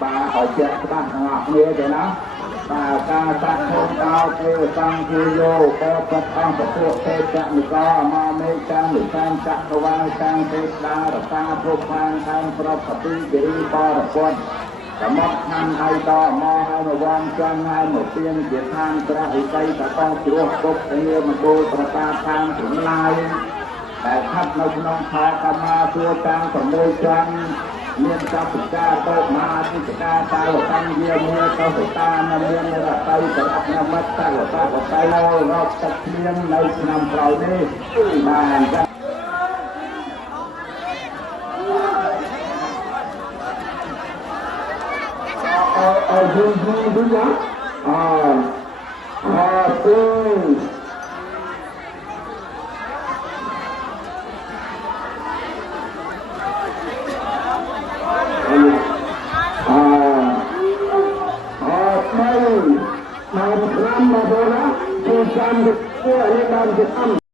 បាទ ឲ្យជាក់ច្បាស់ទាំងអស់គ្នាទេណាបាទការតាក់ធំតោទេវសង្ឃជាយោក៏ប្រថងប្រពួកទេចនិកអមមេចានិសានចក្រវាលកាងទេដារសាពុកខាងខាងប្រពតិគិរីបរពតសមត់ខាងឲ្យតមកឲ្យរវងចាន់ឲ្យមកទៀនជាខាងព្រះឥសីតកងជ្រោះពុកធាមគោលប្រកាសខាងព្រំឡាយតែខាត់នៅក្នុងខកម្មាសួរតាំង6ចន្ទមានកបិការតោមហាទិការតាវកម្មយាមាកោសតានមានរតៃប្រអនមិត្តតាវតាបតៃរកទឹកគ្មាននៅឆ្នាំក្រោយនេះបានអូយយយយអូអូมาพร้อมมาโดนละที่การเชื่อในการจะทำ